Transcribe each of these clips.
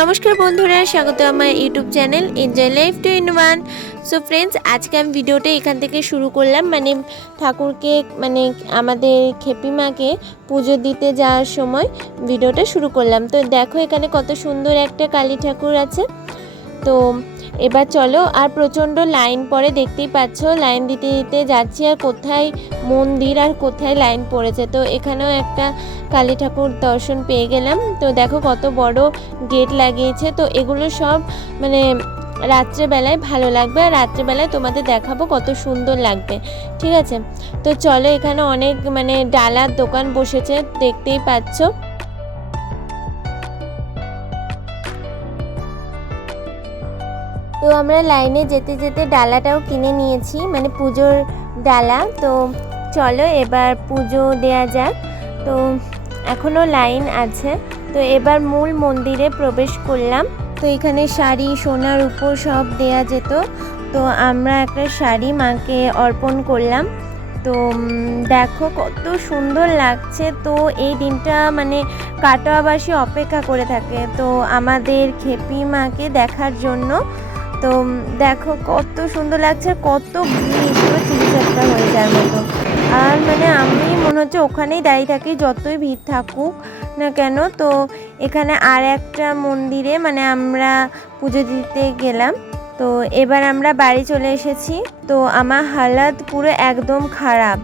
নমস্কার বন্ধুরা, স্বাগত আমার YouTube channel enjoy life two in one so friends আজকে আমি ভিডিওটা এখান থেকে শুরু করলাম। মানে ঠাকুরকে মানে আমাদের খেপিমাকে পুজো দিতে যাওয়ার সময় ভিডিওটা শুরু করলাম। তো দেখো এখানে কত সুন্দর একটা কালী ঠাকুর আছে। তো এবার চলো, আর প্রচণ্ড লাইন পরে দেখতেই পাচ্ছ, লাইন দিতে দিতে যাচ্ছি, আর কোথায় মন্দির আর কোথায় লাইন পড়েছে। তো এখানেও একটা কালী ঠাকুর দর্শন পেয়ে গেলাম। তো দেখো কত বড় গেট লাগিয়েছে। তো এগুলো সব মানে রাত্রেবেলায় ভালো লাগবে, আর রাত্রেবেলায় তোমাদের দেখাবো কত সুন্দর লাগবে। ঠিক আছে? তো চলো এখানে অনেক মানে ডালার দোকান বসেছে, দেখতেই পাচ্ছ। তো আমরা লাইনে যেতে যেতে ডালাটাও কিনে নিয়েছি মানে পুজোর ডালা। তো চলো এবার পুজো দেয়া যাক। তো এখনও লাইন আছে। তো এবার মূল মন্দিরে প্রবেশ করলাম। তো এখানে শাড়ি, সোনার উপর সব দেয়া যেত। তো আমরা একটা শাড়ি মাকে অর্পণ করলাম। তো দেখো কত সুন্দর লাগছে। তো এই দিনটা মানে কাটোয়াবাসী অপেক্ষা করে থাকে। তো আমাদের খেপি মাকে দেখার জন্য তো দেখো কত সুন্দর লাগছে, কত ভিড়, পুরো চিকিৎসাটা হয়ে যাওয়ার মতো। আর মানে আমি মনে হচ্ছে ওখানেই দাঁড়িয়ে থাকি, যতই ভিড় থাকুক না কেন। তো এখানে আর একটা মন্দিরে মানে আমরা পুজো দিতে গেলাম। তো এবার আমরা বাড়ি চলে এসেছি। তো আমার হালাত পুরো একদম খারাপ।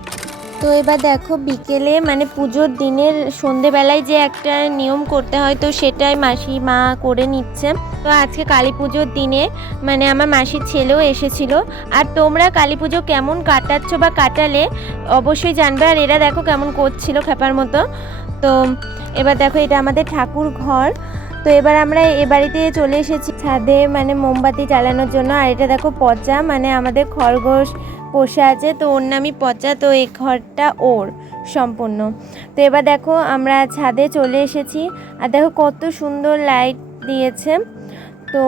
তো এবার দেখো বিকেলে মানে পুজোর দিনের সন্ধেবেলায় যে একটা নিয়ম করতে হয়, তো সেটাই মাসি মা করে নিচ্ছে। তো আজকে কালী পুজোর দিনে মানে আমার মাসির ছেলেও এসেছিল। আর তোমরা কালী পুজো কেমন কাটাচ্ছ বা কাটালে, অবশ্যই জানবে। আর এরা দেখো কেমন করছিল খেপার মতো। তো এবার দেখো এটা আমাদের ঠাকুর ঘর। তো এবার আমরা এ বাড়িতে চলে এসেছি। ছাদে মানে মোমবাতি জ্বালানোর জন্য। আর এটা দেখো পচা মানে আমাদের খরগোশ পোষা আছে। তো ওর নামই পচা, তো এই ঘরটা ওর সম্পূর্ণ। তো এবার দেখো আমরা ছাদে চলে এসেছি। আর দেখো কত সুন্দর লাইট দিয়েছে। তো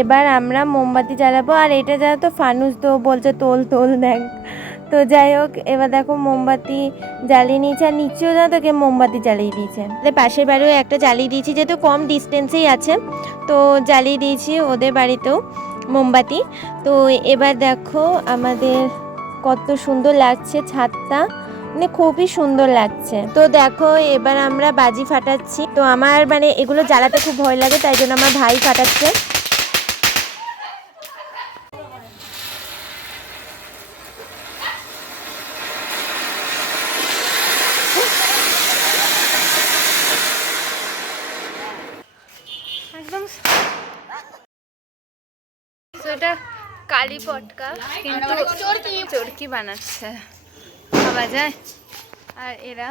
এবার আমরা মোমবাতি জ্বালাবো। আর এটা যা তো ফানুস তো বলছে, তোল তোল, দেখ। তো যাই হোক, এবার দেখো মোমবাতি জ্বালিয়ে নিয়েছে, আর নিচেও যেন তোকে মোমবাতি জ্বালিয়ে দিয়েছে। পাশের বাড়িও একটা জ্বালিয়ে দিয়েছি, যেহেতু কম ডিস্টেন্সেই আছে। তো জ্বালিয়ে দিয়েছি ওদের বাড়িতেও মোমবাতি। তো এবার দেখো আমাদের কত সুন্দর লাগছে ছাদটা। মানে খুবই সুন্দর লাগছে। তো দেখো এবার আমরা বাজি ফাটাচ্ছি। তো আমার মানে এগুলো জ্বালাতে খুব ভয় লাগে, তাই জন্য আমার ভাই ফাটাচ্ছে একদম তো এটা কালী পটকা কিন্তু চরকি বানাচ্ছে? ভাবা যায়? আর এরা?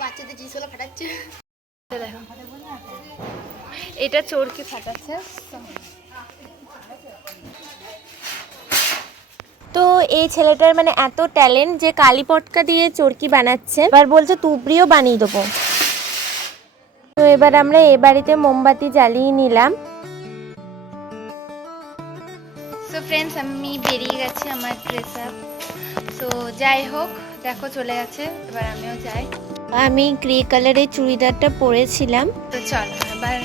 বাচ্চাদের জিনিসগুলো ফাটাচ্ছে। দেখো। এটা চরকি ফাটাচ্ছে? তো এই ছেলেটার মানে এত ট্যালেন্ট যে কালী পটকা দিয়ে চরকি বানাচ্ছে? এবার বলছে তুবড়িও বানিয়ে দেবো। তো এবার আমরা এ বাড়িতে মোমবাতি জ্বালিয়ে নিলাম। ফ্রেন্ডস আমি বেরিয়ে গেছি আমার ড্রেস আপ সো যাই হোক দেখো চলে গেছে এবার আমিও যাই। আমি গ্রে কালারের চুড়িদারটা পরেছিলাম। তো চল এবার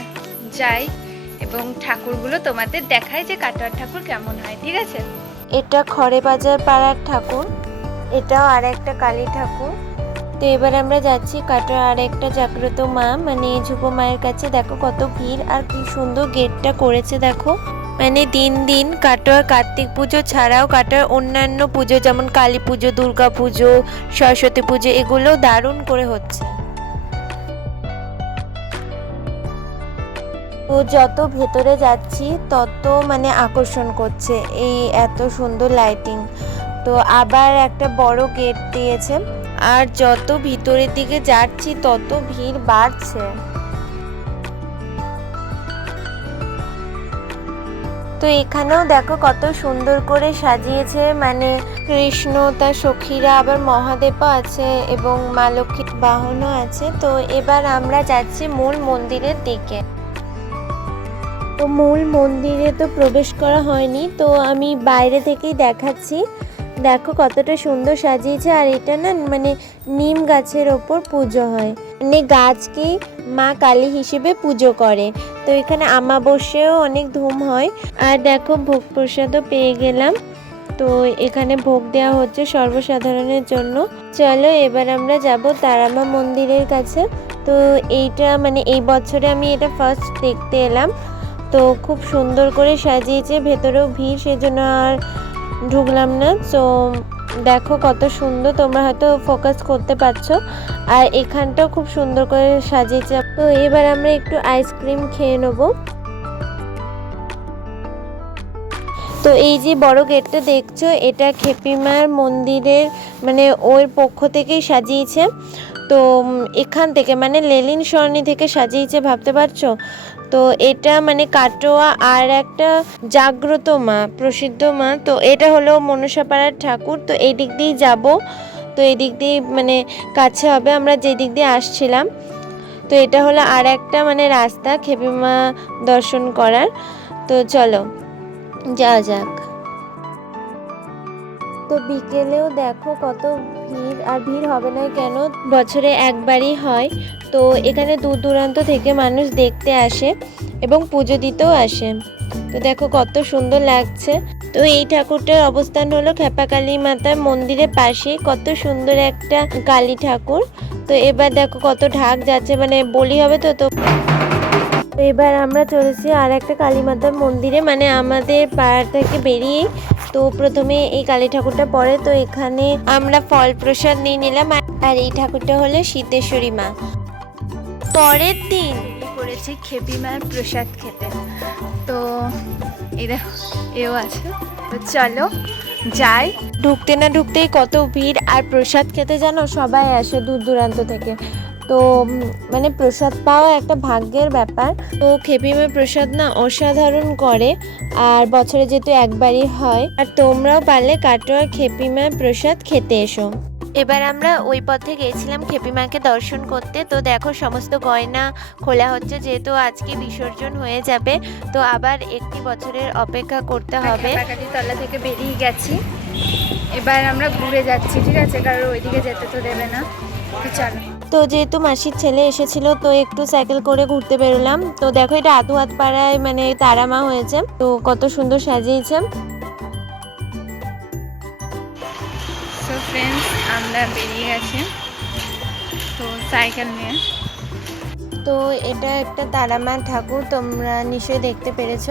যাই এবং ঠাকুরগুলো তোমাদের দেখাই যে কাটোয়ার ঠাকুর কেমন হয় ঠিক আছে? এটা খড়ে বাজার পাড়ার ঠাকুর এটাও আর একটা কালী ঠাকুর। তো এবার আমরা যাচ্ছি কাটোয়া আর একটা জাগ্রত মা মানে ঝুপো মায়ের কাছে। দেখো কত ভিড় আর কি সুন্দর গেটটা করেছে দেখো। মানে দিন দিন কাটোয়ার কার্তিক পুজো ছাড়াও কাটোয়ার অন্যান্য পুজো, যেমন কালী পুজো, দুর্গা পুজো, সরস্বতী পুজো, এগুলো দারুণ করে হচ্ছে। ও যত ভেতরে যাচ্ছি, তত মানে আকর্ষণ করছে এই এত সুন্দর লাইটিং তো আবার একটা বড় গেট দিয়েছে, আর যত ভিতরের দিকে যাচ্ছি, তত ভিড় বাড়ছে। তো এখানেও দেখো কত সুন্দর করে সাজিয়েছে। মানে কৃষ্ণ, তার সখীরা, আবার মহাদেবও আছে এবং মা লক্ষ্মীর বাহনও আছে। তো এবার আমরা যাচ্ছি মূল মন্দিরের দিকে। তো মূল মন্দিরে তো প্রবেশ করা হয়নি, তো আমি বাইরে থেকেই দেখাচ্ছি। দেখো কতটা সুন্দর সাজিয়েছে, আর এটা না মানে নিম গাছের ওপর পুজো হয়। মানে গাছকেই মা কালী হিসেবে পুজো করে। তো এখানে আমাবস্যাও অনেক ধুম হয়। আর দেখো ভোগ প্রসাদও পেয়ে গেলাম। তো এখানে ভোগ দেওয়া হচ্ছে সর্বসাধারণের জন্য। চলো এবার আমরা যাব তারামা মন্দিরের কাছে। তো এইটা মানে এই বছরে আমি এটা ফার্স্ট দেখতে এলাম। তো খুব সুন্দর করে সাজিয়েছে, ভেতরেও ভিড়, সেজন্য আর ঢুকলাম না। তো দেখো কত সুন্দর তোমরা হয়তো ফোকাস করতে পারছ। আর এখানটাও খুব সুন্দর করে সাজিয়েছে। তো এবার আমরা একটু আইসক্রিম খেয়ে নেব। তো এই যে বড় গেটটা দেখছ, এটা খেপিমার মন্দিরের মানে ওর পক্ষ থেকেই সাজিয়েছে। তো এখান থেকে মানে লেলিন সরণি থেকে সাজিয়েছে, ভাবতে পারছ? তো এটা মানে কাটোয়া আর একটা জাগ্রত মা, প্রসিদ্ধ মা। তো এটা হলো মনসাপাড়ার ঠাকুর। তো এই দিক দিয়েই যাব। তো এই দিক দিয়ে মানে কাছে হবে। আমরা যে দিক দিয়ে আসছিলাম, তো এটা হলো আর একটা মানে রাস্তা খেপিমা দর্শন করার। তো চলো, যাওয়া যাক। তো বিকেলেও দেখো কত ভিড়। আর ভিড় হবে না কেন? বছরে একবারই হয়। তো এখানে দূর দূরান্ত থেকে মানুষ দেখতে আসে এবং পুজো দিতেও আসে। তো দেখো কত সুন্দর লাগছে। তো এই ঠাকুরটার অবস্থান হলো খেপাকালী মাতার মন্দিরের পাশে কত সুন্দর একটা কালী ঠাকুর। তো এবার দেখো কত ঢাক যাচ্ছে মানে বলি হবে তো তো এবার আমরা চলেছি আর একটা কালী মাতার মন্দিরে। মানে আমাদের পাড়া থেকে বেরিয়েই। তো প্রথমে এই কালী ঠাকুরটা পড়ে। তো এখানে আমরা ফল প্রসাদ নিয়ে নিলাম। আর- আর এই ঠাকুরটা হলো সিদ্ধেশ্বরী মা। পরের দিন। পড়েছি খেপি মায়ের প্রসাদ খেতে। তো এই দেখো এও আছে। তো চলো যাই। ঢুকতে না ঢুকতেই কত ভিড় আর প্রসাদ খেতে জানো সবাই আসে দূর দূরান্ত থেকে। তো মানে প্রসাদ পাওয়া একটা ভাগ্যের ব্যাপার। তো খেপিমা প্রসাদ না অসাধারণ করে আর বছরে যেহেতু একবারই হয় আর তোমরাও পারলে কাটোয়া খেপিমা প্রসাদ খেতে এসো। এবার আমরা ওই পথে গিয়েছিলাম খেপিমাকে দর্শন করতে। তো দেখো সমস্ত গয়না খোলা হচ্ছে যেহেতু আজকে বিসর্জন হয়ে যাবে তো আবার একটি বছরের অপেক্ষা করতে হবে। তলা থেকে বেরিয়ে গেছি। এবার আমরা ঘুরে যাচ্ছি ঠিক আছে? কারণ ওইদিকে যেতে তো দেবে না। তো চলো। তো যেহেতু মাসির ছেলে এসেছিল তো একটু সাইকেল করে ঘুরতে বেরোলাম। তো দেখো এটা আতুহাত পাড়ায় মানে তারামা হয়েছে তো কত সুন্দর সাজিয়েছে। ফ্রেন্ডস আমরা বেরিয়ে গেছি। তো সাইকেল নিয়ে। তো এটা একটা তারামা ঠাকুর, তোমরা নিশ্চয়ই দেখতে পেরেছ।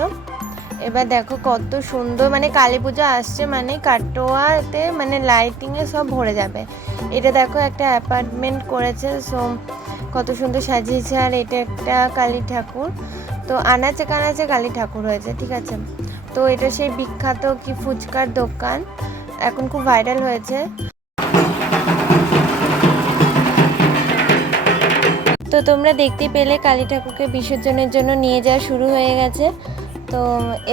এবার দেখো কত সুন্দর মানে কালী পুজো আসছে মানে কাটোয়াতে মানে লাইটিংয়ে সব ভরে যাবে। এটা দেখো একটা অ্যাপার্টমেন্ট করেছে সো কত সুন্দর সাজিয়েছে। আর এটা একটা কালী ঠাকুর। তো আনাচে কানাচে কালী ঠাকুর হয়েছে, ঠিক আছে। তো এটা সেই বিখ্যাত কি ফুচকার দোকান। এখন খুব ভাইরাল হয়েছে। তো তোমরা দেখতে পেলে কালী ঠাকুরকে বিসর্জনের জন্য নিয়ে যাওয়া শুরু হয়ে গেছে। তো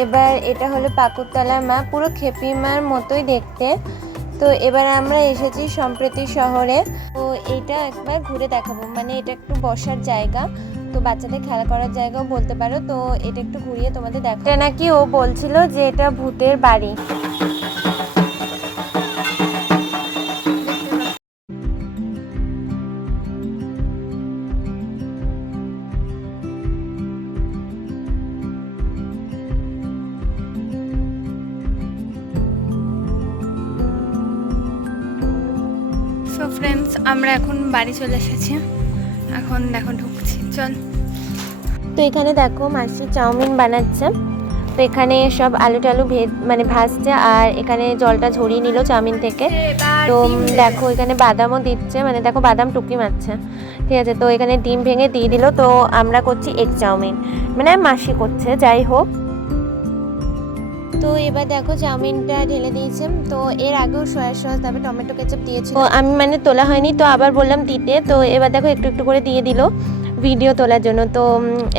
এবার এটা হলো পাকুরতলা মা, পুরো খেপি মার মতোই দেখতে। তো এবার আমরা এসেছি সম্প্রতি শহরে। তো এটা একবার ঘুরে দেখাবো মানে এটা একটু বসার জায়গা। তো বাচ্চাদের খেলা করার জায়গাও বলতে পারো, তো এটা একটু ঘুরিয়ে তোমাদের দেখো এটা নাকি ও বলছিল যে এটা ভূতের বাড়ি। আমরা এখন বাড়ি চলে এসেছি। এখন দেখো ঢুকছি চল। তো এখানে দেখো মাসি চাউমিন বানাচ্ছে। তো এখানে সব আলু টালু ভেজ মানে ভাজছে আর এখানে জলটা ঝরিয়ে নিল চাউমিন থেকে। তো দেখো এখানে বাদামও দিচ্ছে মানে দেখো বাদাম টুকি মারছে। ঠিক আছে তো এখানে ডিম ভেঙে দিয়ে দিল তো আমরা করছি এগ চাউমিন। মানে মাসি করছে যাই হোক। তো এবার দেখো চাউমিনটা ঢেলে দিয়েছে। তো এর আগেও সয়া সস, তারপরে টমেটো কেচাপ দিয়েছিল। তো আমি মানে তোলা হয়নি, তো আবার বললাম দিতে। তো এবার দেখো একটু একটু করে দিয়ে দিল ভিডিও তোলার জন্য। তো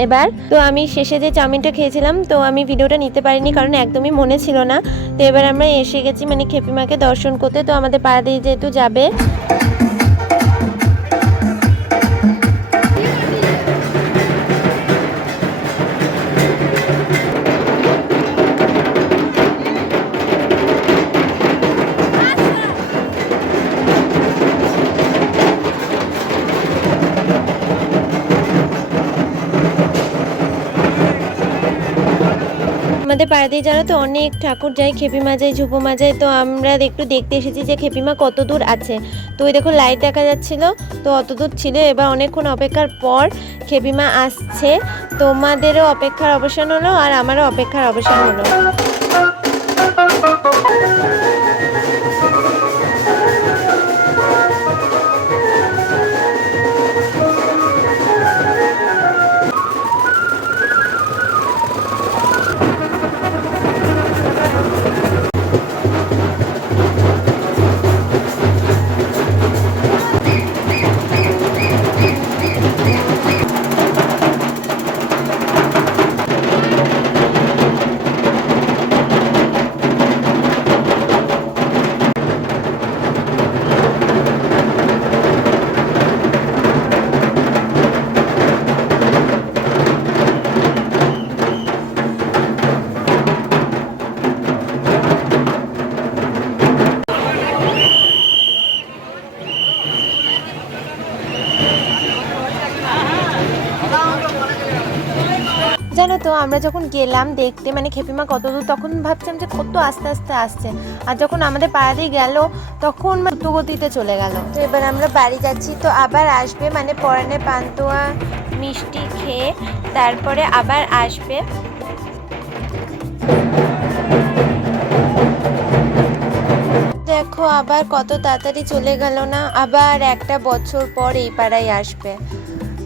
এবার, তো আমি শেষে যে চাউমিনটা খেয়েছিলাম, তো আমি ভিডিওটা নিতে পারিনি, কারণ একদমই মনে ছিল না। তো এবার আমরা এসে গেছি মানে খেপিমাকে দর্শন করতে। তো আমাদের পাড়া দিয়ে যেহেতু যাবে আমাদের পাড়াতেই জানো তো, অনেক ঠাকুর যায়, খেপিমা যায়, ঝুপুমা যায়। তো আমরা একটু দেখতে এসেছি যে খেপিমা কত দূর আছে। তো ওই দেখো লাইট দেখা যাচ্ছিল, তো অত দূর ছিল। এবার অনেকক্ষণ অপেক্ষার পর খেপিমা আসছে। তোমাদেরও অপেক্ষার অবসান হলো আর আমারও অপেক্ষার অবসান হলো। আমরা যখন গেলাম দেখতে মানে খেপিমা কত দূর, তখন ভাবছিলাম যে কত আস্তে আস্তে আসছে। আর যখন আমাদের পাড়াতেই গেল, তখন মানে দ্রুতগতিতে চলে গেল। তো এবার আমরা বাড়ি যাচ্ছি, তো আবার আসবে মানে পরানে পান্তুয়া মিষ্টি খেয়ে তারপরে আবার আসবে। দেখো আবার কত তাড়াতাড়ি চলে গেল না, আবার একটা বছর পর এই পাড়ায় আসবে।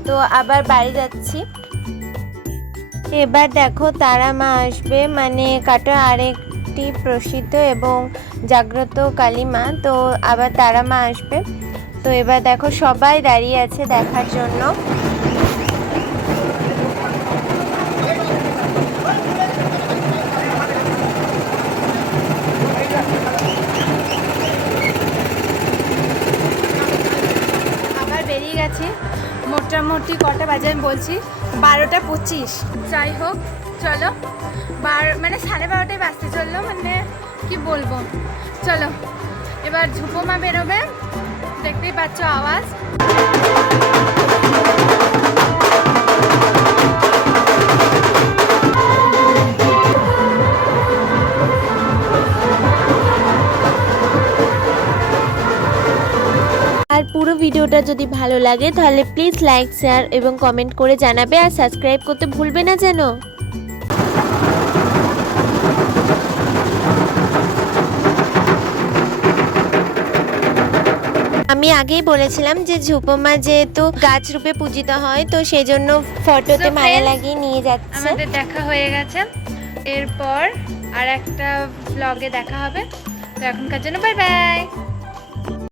তো আবার বাড়ি যাচ্ছি। এবার দেখো, তারা মা আসবে। মানে কাটা আরেকটি প্রসিদ্ধ এবং জাগ্রত কালী মা। তো আবার তারা মা আসবে। তো এবার দেখো, সবাই দাঁড়িয়ে আছে দেখার জন্য আবার বেরিয়ে গেছি মোটামুটি কটা বাজে আমি বলছি, বারোটা পঁচিশ। যাই হোক, চলো। বারো মানে সাড়ে বারোটায় বাজতে চলল মানে কি বলব? চলো, এবার ঝুপমা বেরোবে। দেখতেই পাচ্ছ আওয়াজ। ভিডিওটা যদি ভালো লাগে তাহলে প্লিজ লাইক শেয়ার এবং কমেন্ট করে জানাবে আর সাবস্ক্রাইব করতে ভুলবে না যেন। আমি আগেই বলেছিলাম যে ঝুপমা যেহেতু গাছ রূপে পূজিত হয় তো সেই জন্য ফটোতে মালা লাগিয়ে নিয়ে যাচ্ছে। আমাদের দেখা হয়ে গেছে। এরপর আর একটা ব্লগে দেখা হবে। তো এখনকার জন্য বাই বাই